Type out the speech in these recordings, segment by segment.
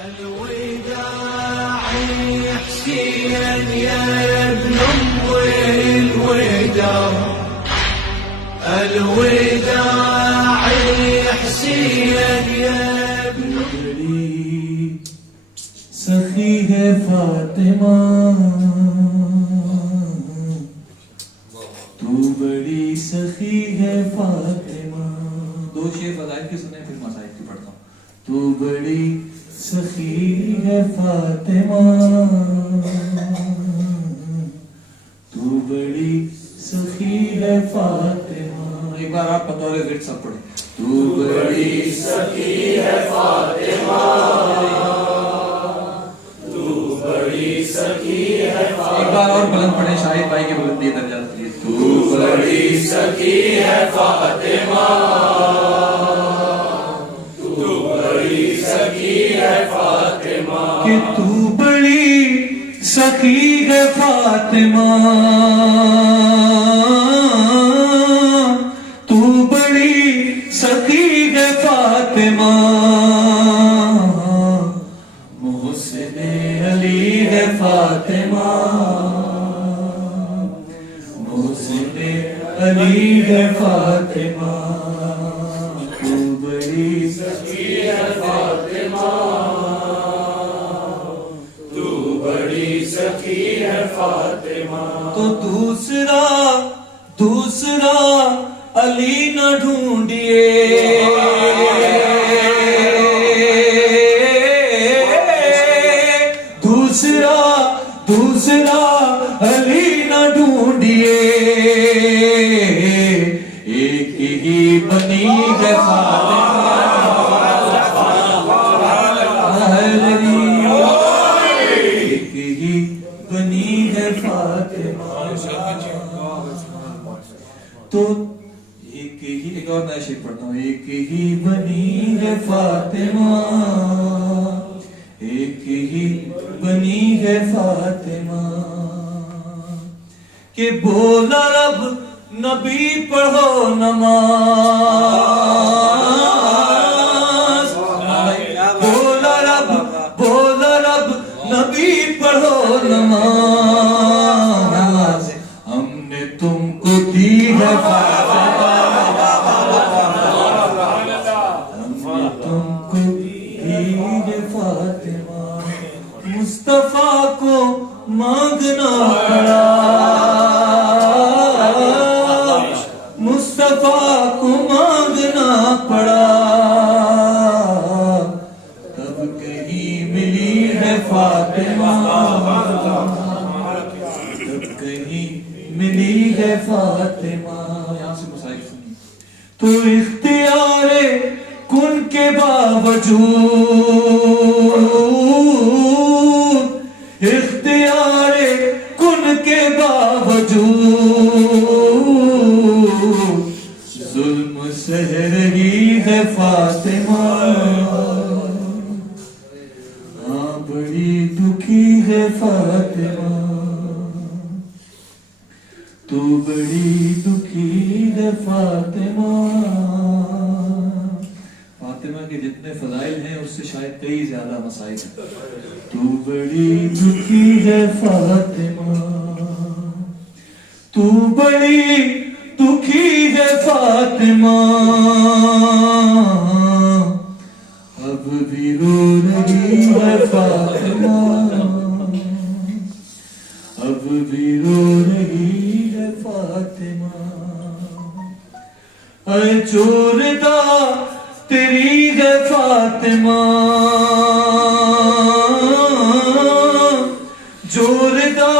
الوداع حسين يا ابن ام الوداع، الوداع حسين يا ابن سخی ہے فاطمہ تو بڑی سخی ہے فاطمہ. دو شعر فضائل کی سنیں پھر مصائب کی پڑھتا ہوں. تو بڑی سخی ہے فاطمہ تو بڑی سخی ہے فاطمہ. ایک بار آپ بطور ورد سب پڑھیں. تو بڑی سخی ہے فاطمہ ایک بار اور بلند پڑھیں شاہد بھائی کے بلندی درجات کے لیے. تو بڑی سخی ہے فاطمہ تو بڑی سخی ہے فاطمہ کہ تو بڑی سخی ہے فاطمہ تو بڑی سخی ہے فاطمہ محسن علی ہے فاطمہ محسن علی ہے فاطمہ تو بڑی سخی ہے فاطمہ تو بڑی سخی ہے فاطمہ. تو دوسرا علی نہ ڈھونڈیے دوسرا علی نہ ڈھونڈیے ایک ہی بنی ہے فاطمہ ایک ہی بنی ہے فاطمہ. تو ایک اور نیا شعر پڑھتا ہوں. ایک ہی بنی ہے فاطمہ ایک ہی بنی ہے فاطمہ کہ بولا رب نبی پڑھو نماز بولا رب نبی پڑھو نماز ہم نے تم کو دی ہے فاطمہ ہم نے تم کو دی ہے فاطمہ مصطفیٰ کو مانگنا پڑا مصطفیٰ کو مانگنا پڑا تب کہیں ملی ہے فاطمہ تب کہیں ملی ہے فاطمہ. یہاں سے مسائل سنیے. تو اختیار کن کے باوجود اختیار کن کے باوجود ظلم سہ رہی ہے فاطمہ ہاں بڑی دکھی ہے فاطمہ تو بڑی دکھی ہے فاطمہ. فاطمہ کے جتنے فضائل ہیں اس سے شاید کئی زیادہ مسائل ہیں. تو بڑی دکھی ہے فاطمہ تو بڑی دکھی ہے فاطمہ اب بھی رو رہی ہے فاطمہ اب بھی رو رہی ہے فاطمہ. اے چوردہ تیری ہے فاطمہ جوردہ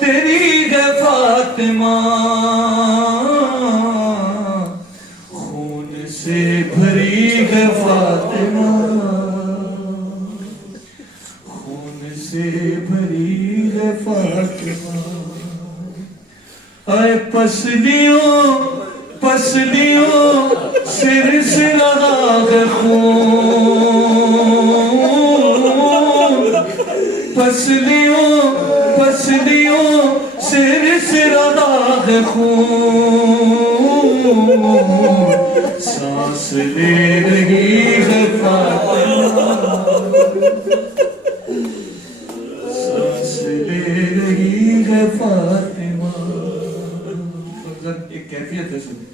تیری ہے فاطمہ خون سے بھری ہے فاطمہ خون سے بھری ہے فاطمہ. اے پسلیوں سر سے رہا ہے خون پسلیوں سر سے رہا ہے خون سانس لے رہی ہے فاطمہ سانس لے رہی ہے فاطمہ. ایک کیفیت ہے سنیں.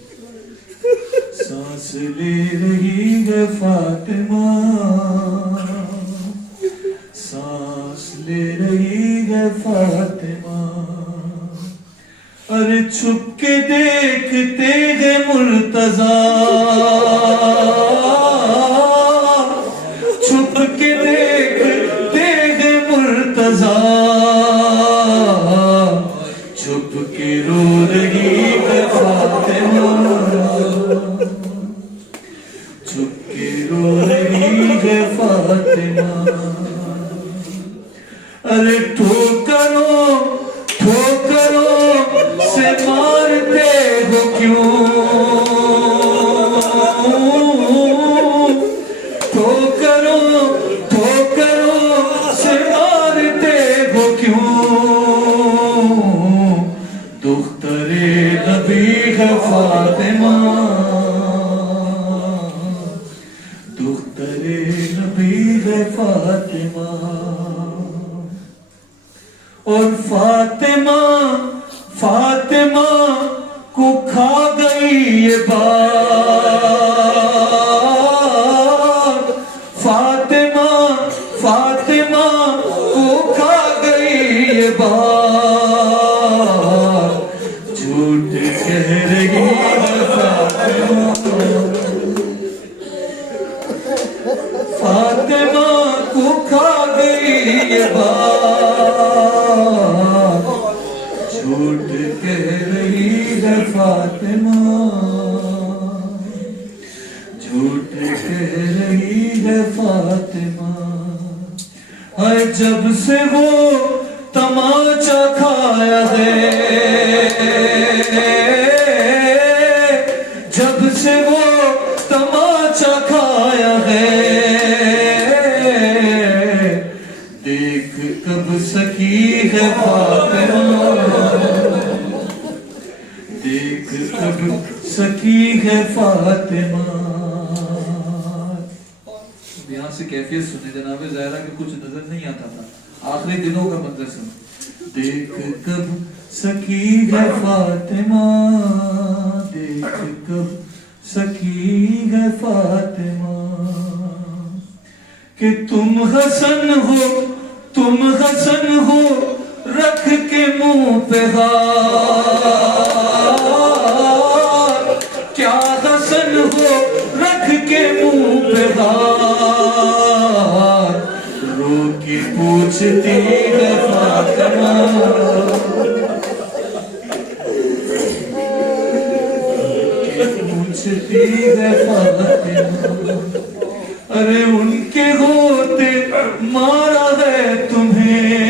سانس لے رہی ہے فاطمہ, سانس لے رہی ہے فاطمہ. ارے چھپ کے دیکھتے ہیں مرتضیٰ, چھپ کے دیکھتے ہیں مرتضیٰ, چھپ کے رو رہی ہے فاطمہ, چھپ کے رو رہی ہے فاطمہ. ارے ٹھوکروں ٹھوکروں سے مارتے ہو کیوں, ٹھوکروں ٹھوکروں سے مارتے ہو کیوں, دختر نبی ہے فاطمہ, دختر نبی ہے فاطمہ. اور فاطمہ فاطمہ کو کھا گئی یہ بات, فاطمہ فاطمہ کو کھا گئی یہ بات, جھوٹ کہہ رہی ہے فاطمہ, فاطمہ کو کھا گئی یہ بات, جھوٹ کہہ رہی ہے فاطمہ, جھوٹ کہہ رہی ہے فاطمہ. ہائے جب سے وہ تماچا کھایا ہے, جب سے وہ تماچا کھایا ہے, دیکھ کب سکی ہے فاطمہ, دیکھ کب سکی ہے فاطمہ. یہاں سے کیفیت سنیں جناب زہرا کہ کچھ نظر نہیں آتا تھا, آخری دنوں کا منظر سنیں. دیکھ کب سکی ہے فاطمہ, دیکھ کب سکی ہے فاطمہ, کہ تم حسن ہو, تم حسن ہو رکھ کے منہ پہ ہاتھ, کیا حسن ہو رکھ کے منہ پہ ہاتھ, رو کے پوچھتی ہے فاطمہ, پوچھتی ہے فاطمہ. ارے ان کے ہوتے مارا ہے تمہیں,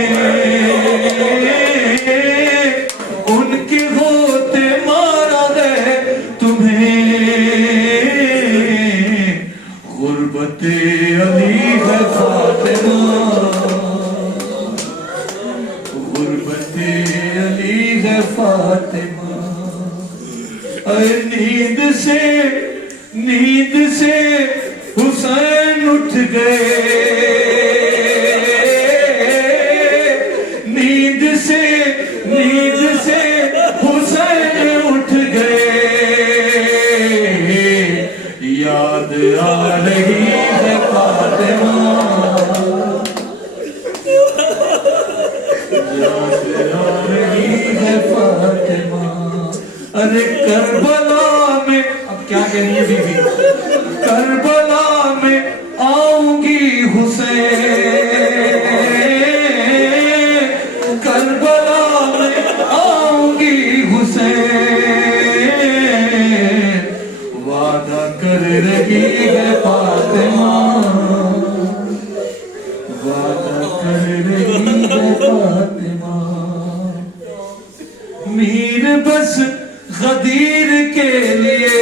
ان کے ہوتے مارا ہے تمہیں, غربت علی ہے فاطمہ, غربت علی ہے فاطمہ. اے نیند سے حسین اٹھ گئے, نیند سے حسین اٹھ گئے, یاد آ رہی ہے فاطمہ, یاد آ رہی ہے فاطمہ. ارے کربلا میں, اب کیا کہہ رہی ہے بی بی, کربلا میں آؤں گی حسین, کربلا میں آؤں گی حسین, وعدہ کر رہی ہے فاطمہ, وعدہ کر رہی ہے فاطمہ. میر بس غدیر کے لیے,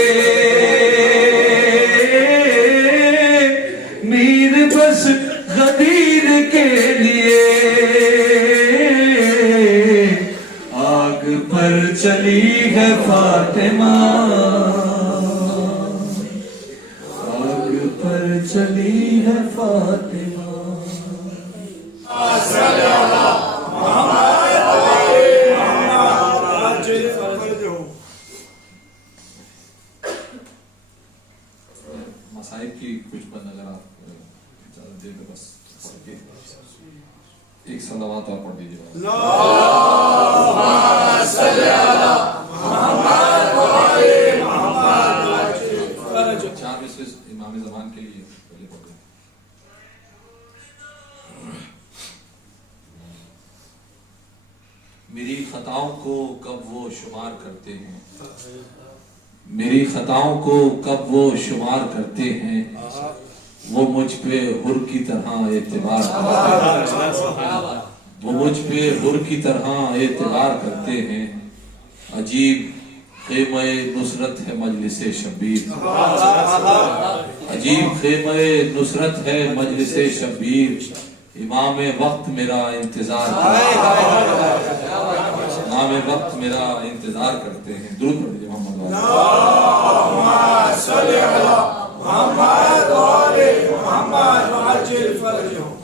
میر بس غدیر کے لیے, آگ پر چلی ہے فاطمہ, آگ پر چلی ہے فاطمہ. سجدے میں بس ایک صلوات اور پڑھ دیجیے. چار میں سے امام زمان کے لیے پہلے پڑھ دیں. میری خطاؤں کو کب وہ شمار کرتے ہیں, میری خطاؤں کو کب وہ شمار کرتے ہیں, وہ مجھ پہ حر کی طرح اعتبار کرتے ہیں, وہ مجھ پہ حر کی طرح اعتبار کرتے ہیں. عجیب خیمہ نصرت ہے مجلس شبیر, عجیب خیمہ نصرت ہے مجلس شبیر, امام وقت میرا انتظار کرتے ہیں, امام وقت میرا انتظار کرتے ہیں. درود پڑھ دیجیے محمد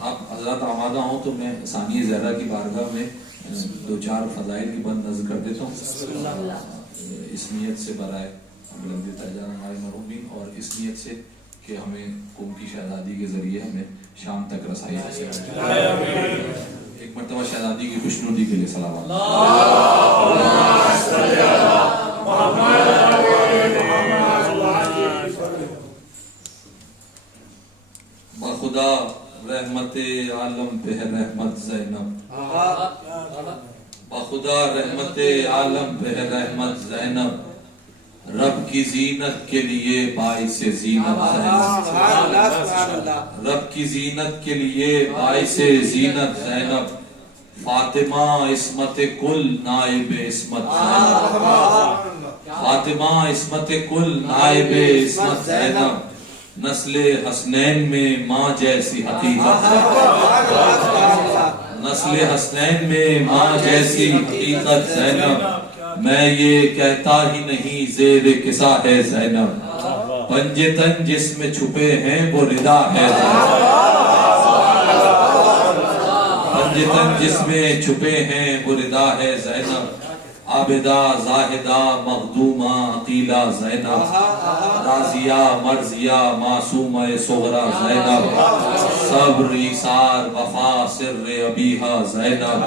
آپ حضرات آمادہ ہوں تو میں ثانیہ زہرا کی بارگاہ میں دو چار فضائل کی بند نظر کر دیتا ہوں, اس نیت سے برائے بلندی تاجان ہمارے مرحومین, اور اس نیت سے کہ ہمیں قوم کی شہزادی کے ذریعے ہمیں شام تک رسائی حاصل ہو. ایک مرتبہ شہزادی کی خوشنودی کے لیے صلوات. بخدا رحمت عالم پہ ہے رحمت زینب, بخدا رحمت عالم پہ ہے رحمت زینب, رب کی زینت کے لیے باعث زینت زینب, رب کی زینت کے لیے باعث زینت زینب, فاطمہ عصمت کل نائب عصمت زینب, فاطمہ عصمت کل نائب عصمت زینب, نسل حسنین میں ماں جیسی حقیقت زینب, نسل حسنین میں ماں جیسی حقیقت زینب, میں یہ کہتا ہی نہیں زیر کسا ہے زینب, پنجے تن جس میں چھپے ہیں وہ ردا ہے زینب, پنجے تن جس میں چھپے ہیں وہ ردا ہے زینب, عابدہ زاہدہ مخدومہ عقیلہ زینب, راضیہ مرضیہ معصومہ صغرا زینب, صبر ایثار وفا سر ابیہا زینب,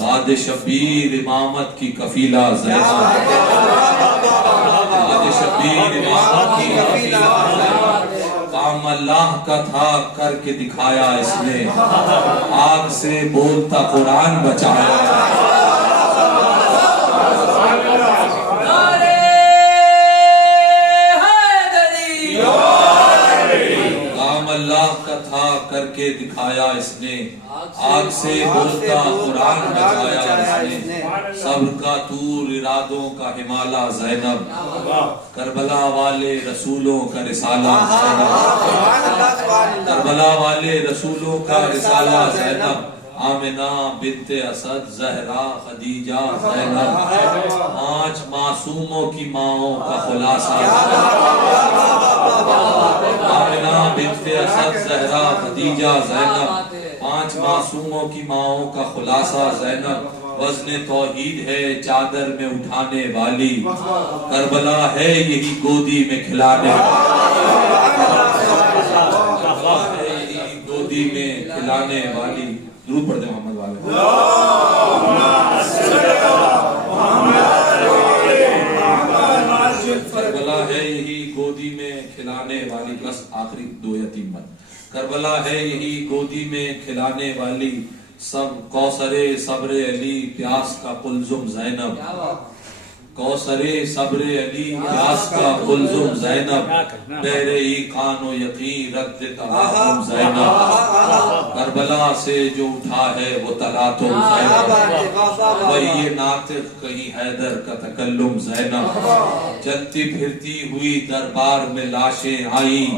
باد شبیر امامت کی کفیلہ زینب, باد شبیر امامت کی کفیلہ زینب, کام اللہ کا تھا کر کے دکھایا اس نے, آگ سے بولتا قرآن بچایا. اللہ کا تھا کر کے دکھایا اس نے, آگ سے بولتا قرآن بچایا اس نے, صبر کا طور ارادوں کا ہمالہ زینب, کربلا والے رسولوں کا رسالہ زینب, کربلا والے رسولوں کا رسالہ زینب, آمنہ بنت اسد زہرا خدیجہ زینب, 5 معصوموں کی ماؤں کا خلاصہ زینب, آمنہ بنت اسد زہرا خدیجہ زینب, 5 معصوموں کی ماؤں کا خلاصہ زینب, وزن توحید ہے چادر میں اٹھانے والی, کربلا ہے یہی گودی میں کھلانے گودی میں کھلانے والی. درود پڑھ دیں محمد والے. کربلا ہے یہی گودی میں کھلانے والی, بس آخری 2 یا 3 بند. کربلا ہے یہی گودی میں کھلانے والی, سب کوثر صبر علی پیاس کا قلزم زینب, کوثر صبر علی پیاس کا قلزم زینب, بہرے ایقان و یقین رد تمام زینب, کربلا سے جو اٹھا ہے وہ تلاتم زینب, وہی یہ ناطق کہیں حیدر کا تکلم زینب, چلتی پھرتی ہوئی دربار میں لاشیں آئیں,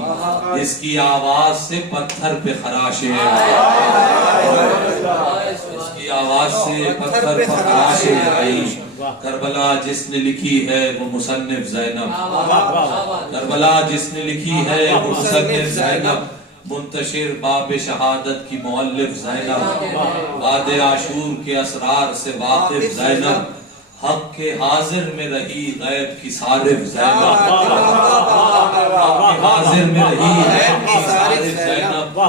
اس کی آواز سے پتھر پہ خراشیں آئیں, اس کی آواز سے پتھر پہ خراشیں آئیں, کربلا جس نے لکھی ہے وہ مصنف زینب, کربلا جس نے لکھی ہے وہ مصنف زینب, منتشر باب شہادت کی مؤلف زینب, واد عاشور کے اسرار سے واقف زینب, حق کے حاضر میں رہی غیب کی صارف زینب, حق کے حاضر میں رہی غیب کی صارف زینب,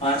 5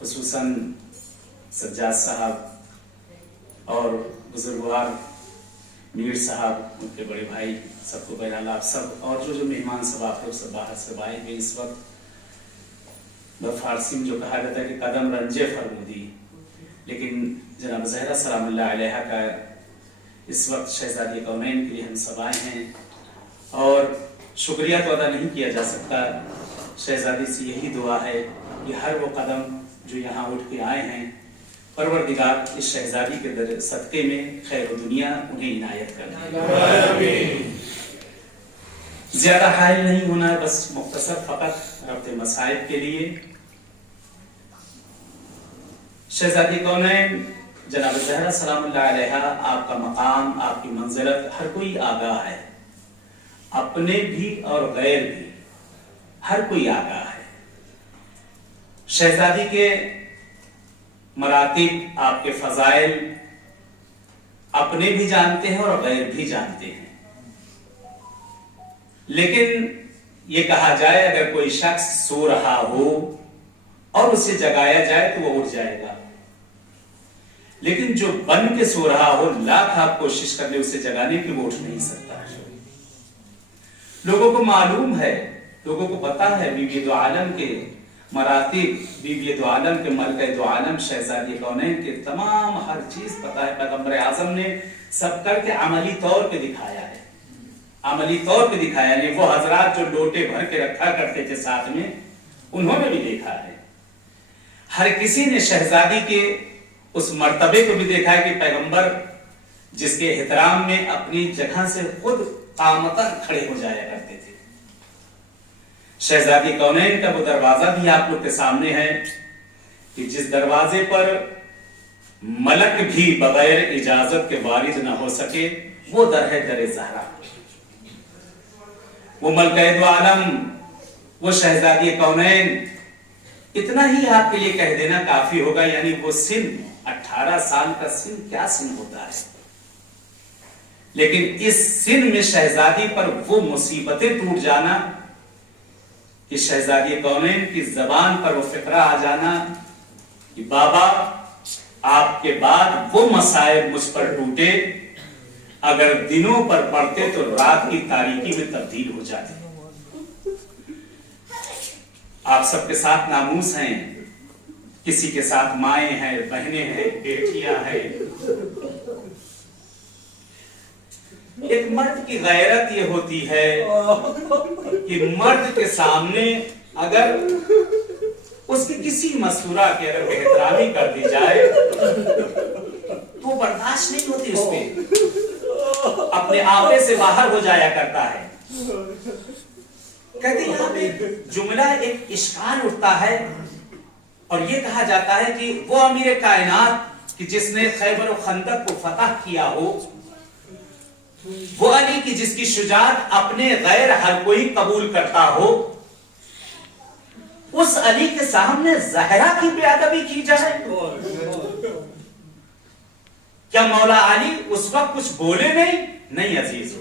خصوصاً سجاد صاحب اور بزرگوار میر صاحب، ان کے بڑے بھائی، سب کو بہرحال آپ سب اور جو مہمان سب آپ لوگ سب باہر سے آئے ہیں اس وقت، فارسی میں جو کہا جاتا ہے کہ قدم رنجے فرمودی، لیکن جناب زہرا سلام اللہ علیہ کا اس وقت شہزادی کونین کے لیے ہم سب آئے ہیں، اور شکریہ تو ادا نہیں کیا جا سکتا۔ شہزادی سے یہی دعا ہے کہ ہر وہ قدم جو یہاں اٹھ کے آئے ہیں، پروردگار اس شہزادی کے صدقے میں خیر و دنیا انہیں عنایت کر دے۔ زیادہ حائل نہیں ہونا ہے، بس مختصر فقط ربط مصائب کے لیے۔ شہزادی کونین جناب زہرا سلام اللہ علیہ، آپ کا مقام، آپ کی منزلت ہر کوئی آگاہ ہے، اپنے بھی اور غیر بھی، ہر کوئی آگاہ ہے۔ شہزادی کے مراتب، آپ کے فضائل اپنے بھی جانتے ہیں اور غیر بھی جانتے ہیں، لیکن یہ کہا جائے اگر کوئی شخص سو رہا ہو اور اسے جگایا جائے تو وہ اٹھ جائے گا، لیکن جو بن کے سو رہا ہو لاکھ آپ کوشش کر لیں اسے جگانے کی، وہ اٹھ نہیں سکتا۔ لوگوں کو معلوم ہے، لوگوں کو پتا ہے بی بی دو عالم کے مراتب، بی بی دو عالم کے ملکہ دو عالم شہزادی کونین کے تمام ہر چیز پتا ہے۔ پیغمبر اعظم نے سب کر کے عملی طور پہ دکھایا ہے، عملی طور پہ دکھایا ہے۔ وہ حضرات جو لوٹے بھر کے رکھا کرتے تھے ساتھ میں، انہوں نے بھی دیکھا ہے۔ ہر کسی نے شہزادی کے اس مرتبے کو بھی دیکھا ہے کہ پیغمبر جس کے احترام میں اپنی جگہ سے خود قامتاً کھڑے ہو جایا کرتے تھے۔ شہزادی کونین کا وہ دروازہ بھی آپ لوگ کے سامنے ہے کہ جس دروازے پر ملک بھی بغیر اجازت کے وارد نہ ہو سکے، وہ در ہے در زہرا۔ وہ ملکہ دو عالم، وہ شہزادی کونین، اتنا ہی آپ کے لیے کہہ دینا کافی ہوگا، یعنی وہ سن 18 سال کا سن کیا سن ہوتا ہے، لیکن اس سن میں شہزادی پر وہ مصیبتیں ٹوٹ جانا کہ شہزادی کونین کی زبان پر وہ فقرہ آ جانا کہ بابا آپ کے بعد وہ مصائب مجھ پر ٹوٹے، اگر دنوں پر پڑتے تو رات کی تاریکی میں تبدیل ہو جاتے۔ آپ سب کے ساتھ ناموس ہیں، کسی کے ساتھ مائیں ہیں، بہنیں ہیں، بیٹیاں ہیں۔ ایک مرد کی غیرت یہ ہوتی ہے کہ مرد کے سامنے اگر اس کی کسی مستورہ کی اگر احترامی کر دی جائے تو برداشت نہیں ہوتی، اس پہ اپنے آپے سے باہر ہو جایا کرتا ہے۔ کہتے ہیں یہاں پہ جملہ ایک اشکال اٹھتا ہے اور یہ کہا جاتا ہے کہ وہ امیر کائنات کہ جس نے خیبر و خندق کو فتح کیا ہو، وہ علی کی جس کی شجاعت اپنے غیر ہر کوئی قبول کرتا ہو، اس علی کے سامنے زہرا کی بے ادبی کی جائے، کیا مولا علی اس وقت کچھ بولے نہیں؟ نہیں عزیزو،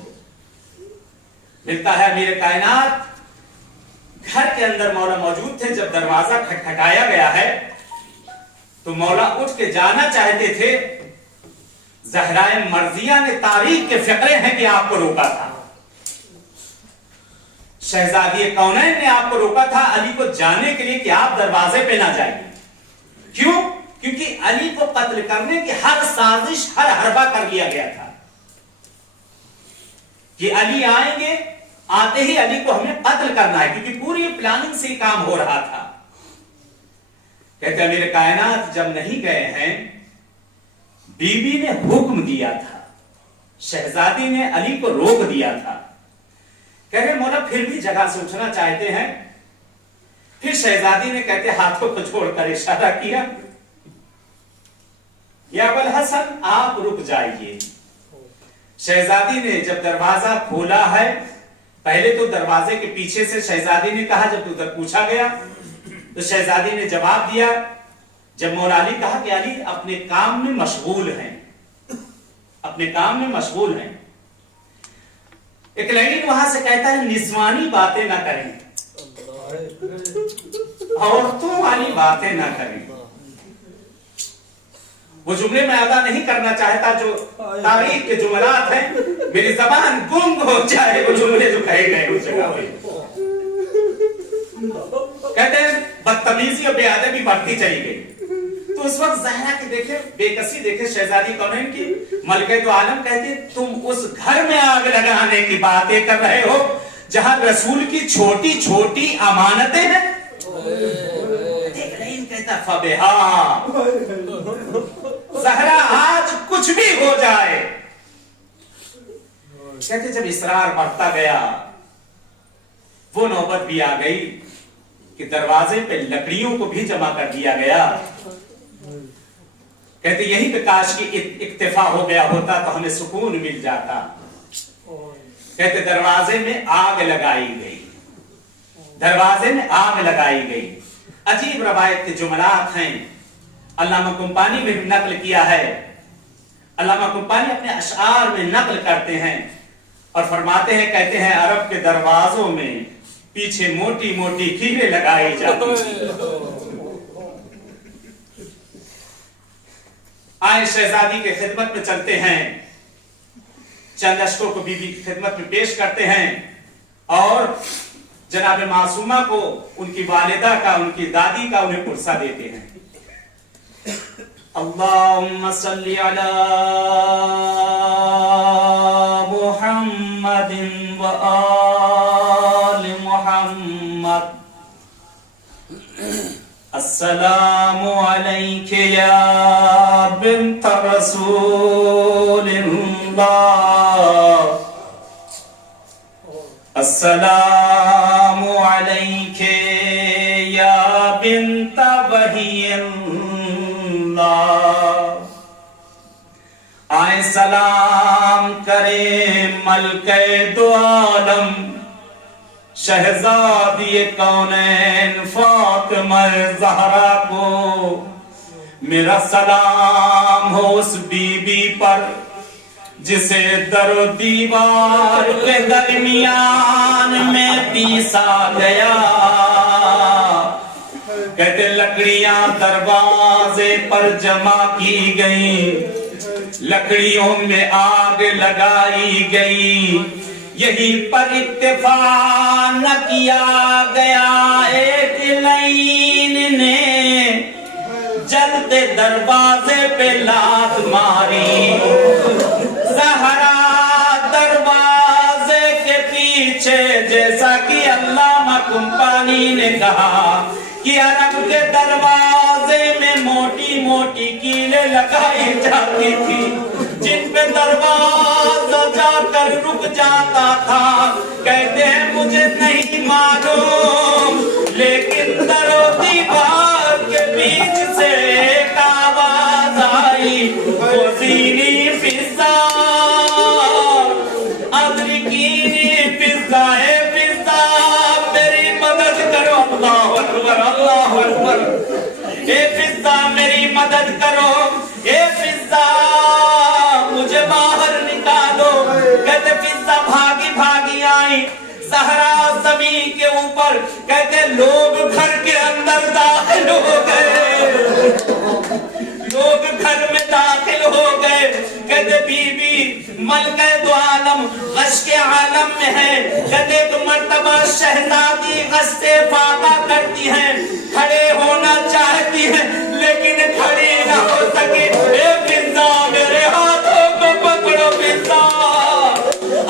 ملتا ہے امیر کائنات گھر کے اندر مولا موجود تھے، جب دروازہ کھٹکھٹایا گیا ہے تو مولا اٹھ کے جانا چاہتے تھے، زہرائے مرضیہ نے تاریخ کے فقرے ہیں کہ آپ کو روکا تھا، شہزادی کونین نے آپ کو روکا تھا علی کو جانے کے لیے کہ آپ دروازے پہ نہ جائیں۔ کیوں؟ کیونکہ علی کو قتل کرنے کی ہر سازش، ہر حربہ کر لیا گیا تھا کہ علی آئیں گے، آتے ہی علی کو ہمیں قتل کرنا ہے، کیونکہ پوری پلاننگ سے کام ہو رہا تھا۔ کہتے ہیں میرے کائنات جب نہیں گئے ہیں، بی بی نے حکم دیا تھا، شہزادی نے علی کو روک دیا تھا، کہہ رہے مولا پھر بھی جگہ سے اٹھنا چاہتے ہیں۔ پھر شہزادی نے کہتے ہاتھوں کو چھوڑ کر اشارہ کیا، یا ابوالحسن آپ رک جائیے۔ شہزادی نے جب دروازہ کھولا ہے، پہلے تو دروازے کے پیچھے سے شہزادی نے کہا، جب ادھر پوچھا گیا تو شہزادی نے جواب دیا، جب مولا علی کہا کہ علی اپنے کام میں مشغول ہیں، اپنے کام میں مشغول ہیں، ایک لائن وہاں سے کہتا ہے نسوانی باتیں نہ کریں، عورتوں والی باتیں نہ کریں۔ وہ جملے میں ادا نہیں کرنا چاہتا جو تاریخ کے جملات ہیں، میری زبان گنگ ہو جائے وہ جملے جو کہے گئے اس جگہ پہ. کہتے ہیں بدتمیزی اور بے ادبی بڑھتی چلی گئی. تو اس وقت زہرا کی دیکھے بے کسی دیکھے شہزادی کونین کی ملکہ دو عالم کہتی تم اس گھر میں آگ لگانے کی باتیں کر رہے ہو جہاں رسول کی چھوٹی چھوٹی امانتیں ہیں. دیکھ رہی کہتا فبہا زہرا آج کچھ بھی ہو جائے. کہتے جب اصرار بڑھتا گیا وہ نوبت بھی آ گئی کہ دروازے پہ لکڑیوں کو بھی جمع کر دیا گیا. کہتے یہی پہ کاش کی اکتفا ہو گیا ہوتا تو ہمیں سکون مل جاتا. کہتے دروازے میں آگ لگائی گئی، دروازے میں آگ لگائی گئی. عجیب روایت کے جملات ہیں، علامہ کمپانی میں بھی نقل کیا ہے. علامہ کمپانی اپنے اشعار میں نقل کرتے ہیں اور فرماتے ہیں، کہتے ہیں عرب کے دروازوں میں پیچھے موٹی موٹی کیلیں لگائی جاتی تھی. آئے شہزادی کے خدمت میں چلتے ہیں، چند اشکوں کو بیوی کی خدمت میں پیش کرتے ہیں اور جناب معصومہ کو ان کی والدہ کا ان کی دادی کا انہیں پرسہ دیتے ہیں. اللہم صلی علی محمد و آل محمد. السلام علیک یا بنت رسول اللہ، السلام علیک یا بنت وحی اللہ. آئے سلام کرے ملکہ دو عالم شہزادی کونین فاطمہ زہرا کو. میرا سلام ہو اس بی بی پر جسے در و دیوار کے درمیان میں پیسا گیا. کہتے لکڑیاں دروازے پر جمع کی گئیں، لکڑیوں میں آگ لگائی گئی. یہی پر اتفاق نہ کیا گیا، ایک لائن نے جلتے دروازے پہ لات ماری. زہرا دروازے کے پیچھے جیسا کہ علامہ کمپانی نے کہا کہ عرب کے دروازے میں موٹی موٹی کیلیں لگائی جاتی تھی جن پہ دروازہ جا کر رک جاتا تھا. کہتے ہیں مجھے نہیں معلوم لیکن در و دیوار کے بیچ سے ایک آواز آئی، خذینی فی الزار ادرکینی فی الزار، فی الزار میری مدد کرو. اللہ اکبر اللہ اکبر. اے فی الزار میری مدد کرو، اے فی الزار مجھے باہر نکالو. کہتے فضا بھاگی بھاگی آئی زہرا زمین کے اوپر. کہتے لوگ گھر کے اندر داخل ہو گئے، لوگ گھر میں داخل ہو گئے. کہتے بی بی ملکہ دو عالم غش کے عالم میں ہے. کہتے ایک مرتبہ شہزادی غش سے فاقہ کرتی ہیں، کھڑے ہونا چاہتی ہیں لیکن کھڑی نہ ہو سکی. اے فضا میرے ہاتھوں کو پکڑو فضا.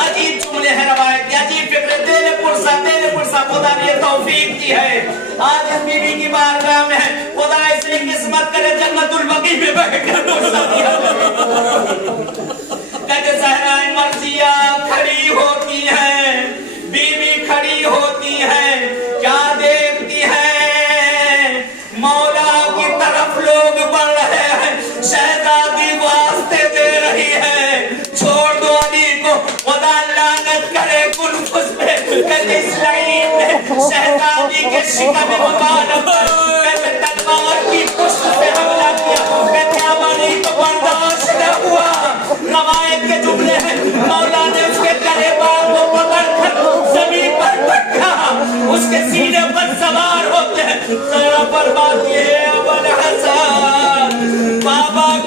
عجیب جملے ہیں روایت کی، عجیب فکر. تیرے پرسہ خدا نے توفیق کی ہے. آج اس بیوی کی بارگاہ میں ہے، خدا اس نے قسمت کرے جنت البقیع میں بیٹھ کر پرسہ دیا. کہتے زہرائے مرضیہ کھڑی ہوتی ہیں، بیوی کھڑی ہوتی ہیں، کیا دیکھتی ہیں؟ مولا کی طرف لوگ بڑھ رہے ہیں، شہزادی واسطے دے رہی ہے. چھوڑ دو علی کو، خدا لعنت کرے گلفس پہ. کہتے اس لائن میں شہزادی کے شکم مبارک پر کہتے تلوار کی پشت سے حملہ کیا. کہتے اب علی کو برداشت نہ ہوا. روایت کے جملے ہیں، مولا نے اس کے گلے بال کو پکڑ کر زمین پر رکھا، اس کے سینے پر سوار ہوتے ہیں. ذرا فرماتی ہے ابو الحسن بابا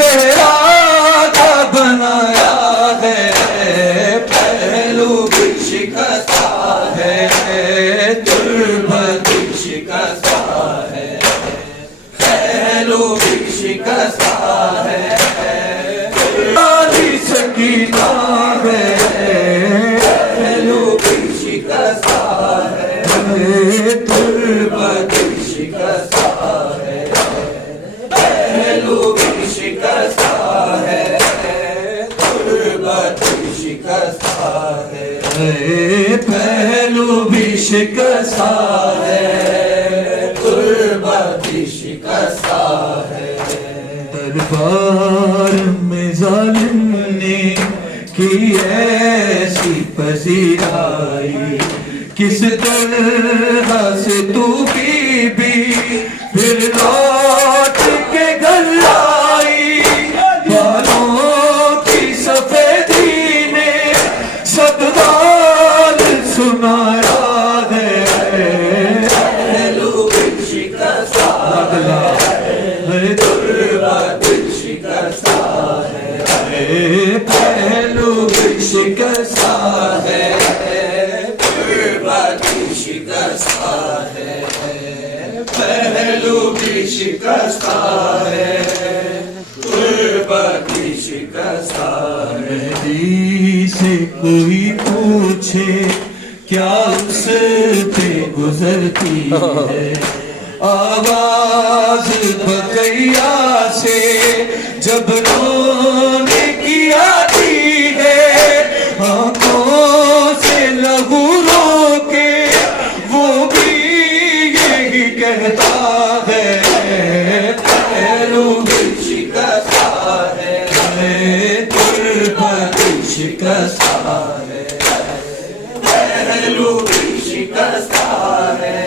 زہرا کا بنایا ہے، پہلو بھی شکستہ ہے، تربت بھی شکستہ ہے، پہلو بھی شکستہ ہے، سکینہ ہے، پہلو بھی شکستہ ہے، تربت بھی شکستہ ہے، پہلو بھی شکستہ ہے، تربت بھی شکستہ ہے، پہلو بھی شکستہ ہے، تربت بھی شکستہ ہے۔ دربار میں ظالم نے کی ایسی پذیرائی، کس طرح سے تو بی بی پھر لوٹ کے گھر آئی، بالوں کی سفیدی نے سب حال سنایا ہے، پہلو بھی شکستہ ہے، تربت بھی شکستہ ہے، پہلو بھی شکستہ ہے، تربت بھی شکستہ ہے، پہلو بھی شکستہ ہے، تربت بھی شکستہ ہے۔ مہدی سے کوئی پوچھے کیا اس پہ گزرتی ہے، آواز بقیا سے جب رونے کی آتی ہے، آنکھوں سے لہو رو کے وہ بھی یہی کہتا ہے، پہلو بھی شکستہ ہے، تربت بھی شکستہ ہے، پہلو بھی شکستہ ہے،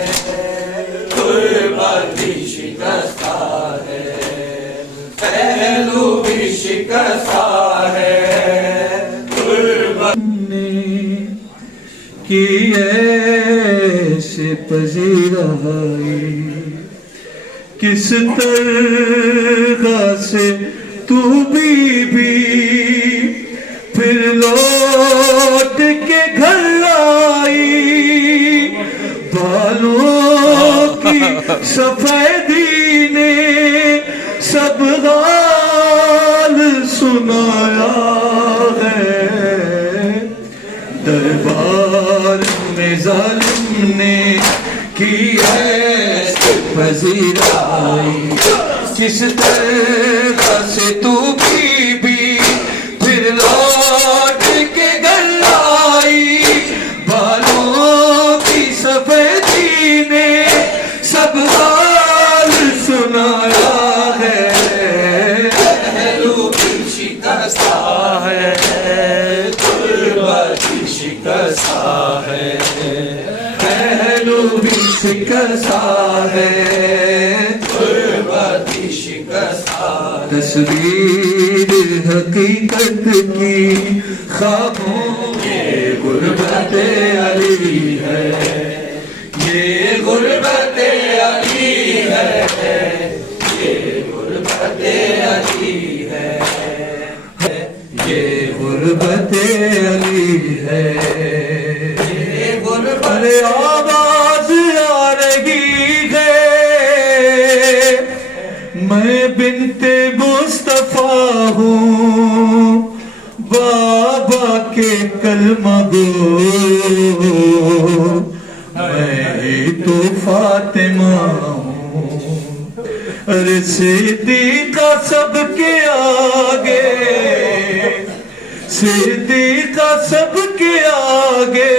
تربت بھی شکستہ ہے، پہلو بھی شکستہ ہے، تربت نے کی ایسے پذیرائی، کس طرح سے تو بی بی پھر لوٹ کے گھر آئی، بالوں کی سفیدی نے سب حال سنایا ہے، دربار میں ظالم نے کی ایسی پذیرائی، کس طرح سے تو بی بی پھر لوٹ کے گھر آئی، بالوں کی سفیدی نے سب حال سنایا ہے، پہلو بھی شکستہ ہے، تربت بھی شکستہ ہے، پہلو بھی شکستہ ہے، تربت بھی شکستہ ہے۔ تصویر حقیقت کی خوابوں میں غربت علی ہے، یہ غربت علی ہے، یہ غربت علی ہے، یہ غربت علی ہے، یہ غربت آواز آ رہی ہے، میں بنت مصطفیٰ ہوں، بابا کے کلمہ گو، میں تو فاطمہ ہوں، ارے صدیقہ سب کے آگے، صدیقہ سب کے آگے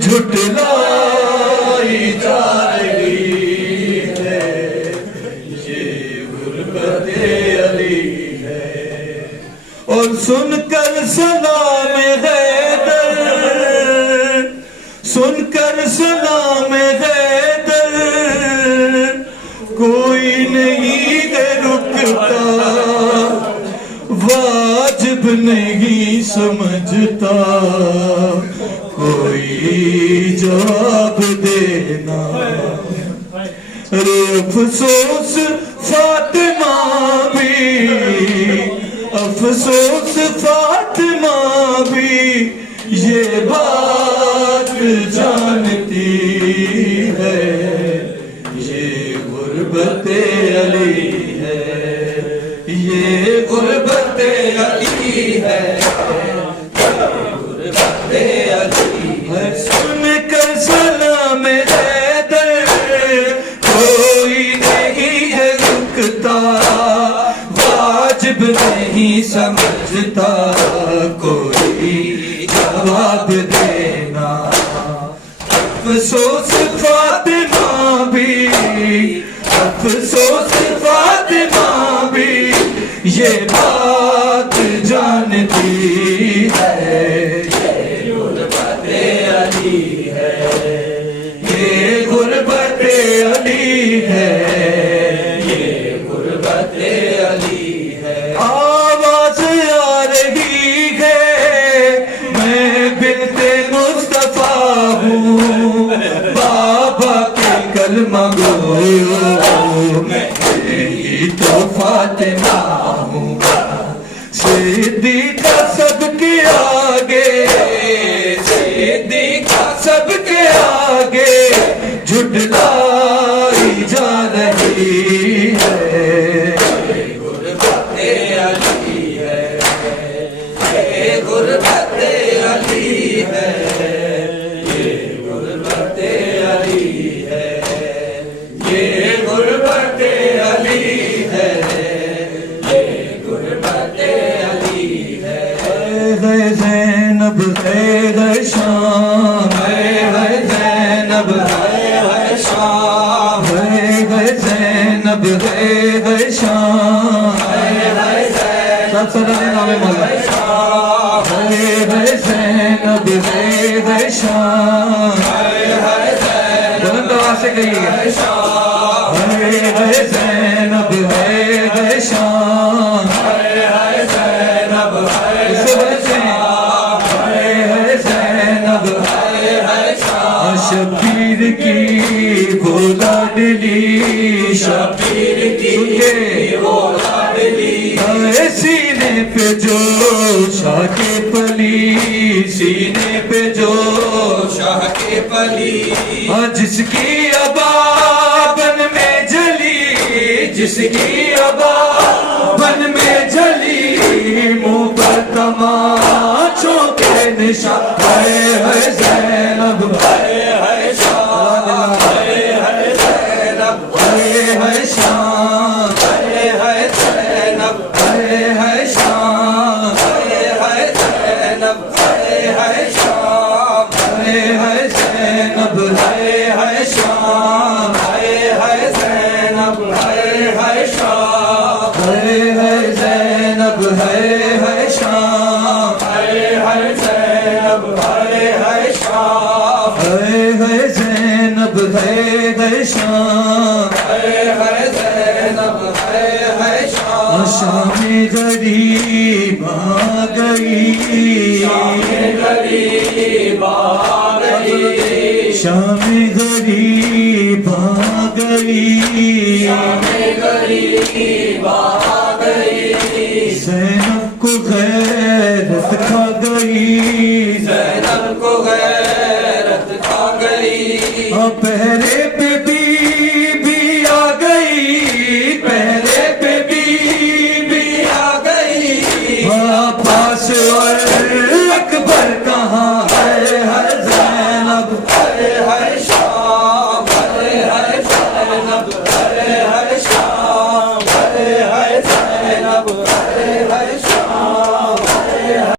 جھٹلائی جا رہی ہے، یہ غربت علی ہے، اور سن کر سلام حیدر، سن کر سلام حیدر، کوئی نہیں ہے رکتا، واجب نہیں سمجھتا، کوئی جواب دینا ارے افسوس فاطمہ بھی، افسوس فاطمہ بھی یہ بات جانتی ہے، یہ غربت علی ہے، یہ غربت علی ہے، غربت علی ہے۔ سن کر سلام حیدر کوئی نہیں ہے رکتا، واجب نہیں سمجھتا کوئی جواب دینا، افسوس فاطمہ بھی، افسوس فاطمہ بھی یہ بات جانتی ہے، یہ غربت علی ہے، یہ غربت علی ہے، یہ غربت علی ہے۔ آواز آ رہی ہے میں بنت مصطفیٰ ہوں، بابا کے کلمہ گو میں ہی تو فاطمہ ہوں، صدیقہ سب کے آگے، صدیقہ سب کے آگے جھٹلائی جا رہی ہے، غربت علی ہے، یہ غربت علی ہے، یہ غربت علی ہے، یہ غربت علی ہے، یہ غربت علی ہے۔ ہے زینب ہے شام، ہے زینب ہے شام، ہے زینب ہے شام، سب سے بڑے نام مولا ہے زینب ہے شام، بلند آواز سے کہیے ہے زینب ہے شام، اسے بولتے ہیں زینب ہے شام، شبیر کی وہ لاڈلی، شبیر کی وہ لاڈلی، سینے پہ جو شاہ کے پلی، سینے پہ جو شاہ کے پلی، جس کی ابا بن میں جلی، جس کی ابا بن میں جلی، منہ پر تماچوں کے نشان، ہے زینب ہے شام، ہے زینب ہے شام، ہے زینب ہے شام، ہے زینب ہے شام، ہے زینب ہے شام، ہے زینب ہے شام، ہے زینب ہے شام، ہے زینب ہے شام، ہے زینب ہے شام، ہے زینب ہے شام، شام غریب آ گئی، شام غریب آ گئی، شام غریب آ گئی، شام غریب آ گئی، زینب کو غیرت کھا گئی، زینب کو غیرت کھا گئی، پہلے